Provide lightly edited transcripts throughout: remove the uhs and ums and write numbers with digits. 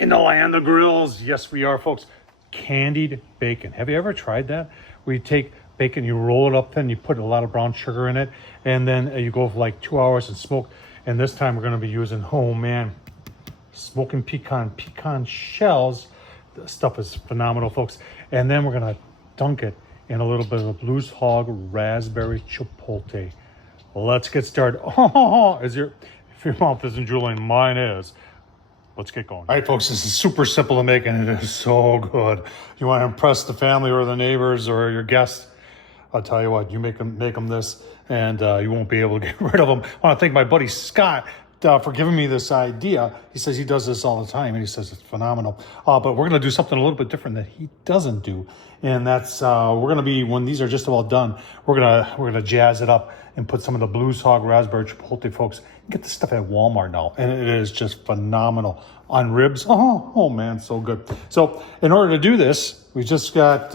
In the land of grills, yes we are, folks. Candied bacon. Have you ever tried that? Where you take bacon, you roll it up, then you put a lot of brown sugar in it, and then you go for like 2 hours and smoke. And this time we're going to be using, oh man, pecan shells. The stuff is phenomenal, folks. And then we're going to dunk it in a little bit of Blues Hog raspberry chipotle. Let's get started. Oh, if your mouth isn't drooling, mine is. Let's get going. All right, folks, this is super simple to make, and it is so good. You want to impress the family or the neighbors or your guests, I'll tell you what, you make them this, and you won't be able to get rid of them. I want to thank my buddy Scott for giving me this idea. He says he does this all the time, and he says it's phenomenal. But we're going to do something a little bit different that he doesn't do, and that's we're going to be, when these are just about done, we're gonna jazz it up and put some of the Blues Hog raspberry chipotle, folks. You get this stuff at Walmart now, and it is just phenomenal on ribs. Oh man, so good. So in order to do this, we just got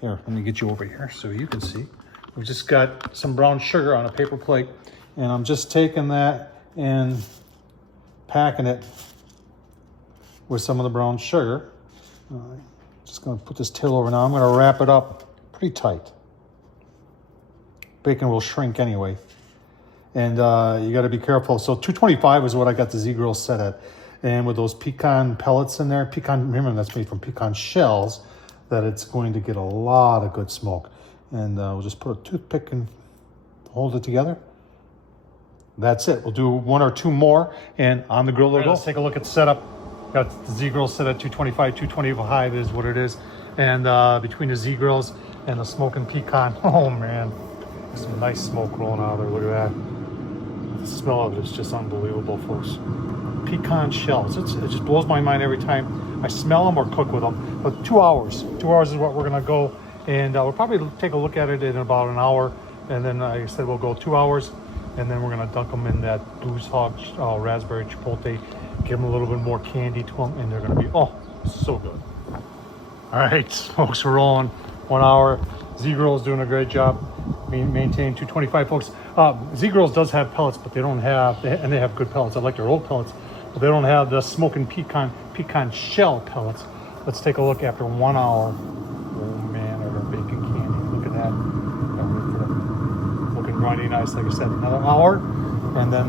here. Let me get you over here so you can see. We just got some brown sugar on a paper plate, and I'm just taking that and packing it with some of the brown sugar. Just going to put this tail over now. I'm going to wrap it up pretty tight. Bacon will shrink anyway. And you got to be careful. So 225 is what I got the Z-Grill set at. And with those pecan pellets in there, remember that's made from pecan shells, that it's going to get a lot of good smoke. And we'll just put a toothpick and hold it together. That's it. We'll do one or two more, and on the grill they go. Let's take a look at the setup. Got the Z-Grill set at 225, 225 is what it is. And between the Z-Grills and the Smokinpecan, oh man, there's some nice smoke rolling out of there. Look at that. The smell of it is just unbelievable, folks. Pecan shells. It just blows my mind every time I smell them or cook with them. But 2 hours. 2 hours is what we're going to go. And we'll probably take a look at it in about an hour. And then, like I said, we'll go 2 hours. And then we're going to dunk them in that Blues Hog raspberry chipotle. Give them a little bit more candy to them. And they're going to be, oh, so good. All right, folks, we're rolling 1 hour. Z-Grill's doing a great job maintaining 225, folks. Z-Grills does have pellets, but they don't have, and they have good pellets. I like their old pellets, but they don't have the Smokinpecan shell pellets. Let's take a look after 1 hour. Oh man, our bacon candy. Look at that. Looking mighty nice. Like I said, another hour, and then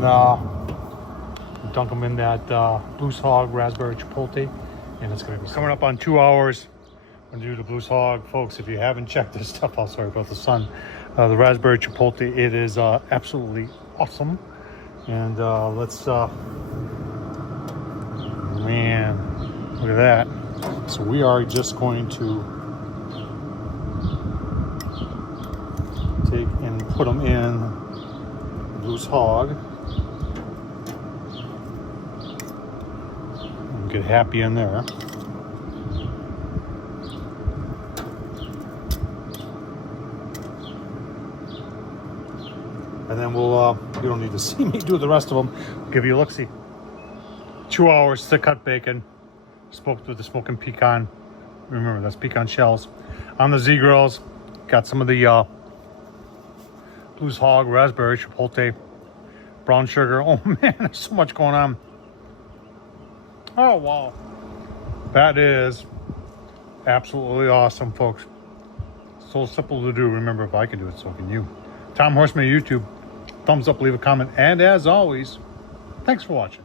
dunk them in that Blues Hog raspberry chipotle, and it's going to be coming up on 2 hours. I'm going to do the Blues Hog, folks. If you haven't checked this stuff out, sorry about the sun. The raspberry chipotle, it is absolutely awesome. And let's, man, look at that. So we are just going to take and put them in Blues Hog. And get happy in there. And then we'll, you don't need to see me do the rest of them. I'll give you a look-see. 2 hours to cut bacon. Smoked with the Smokinpecan. Remember, that's pecan shells. On the Z-Grills, got some of the Blues Hog raspberry chipotle. Brown sugar. Oh man, there's so much going on. Oh wow. That is absolutely awesome, folks. So simple to do. Remember, if I can do it, so can you. Tom Horsman, YouTube. Thumbs up, leave a comment, and as always, thanks for watching.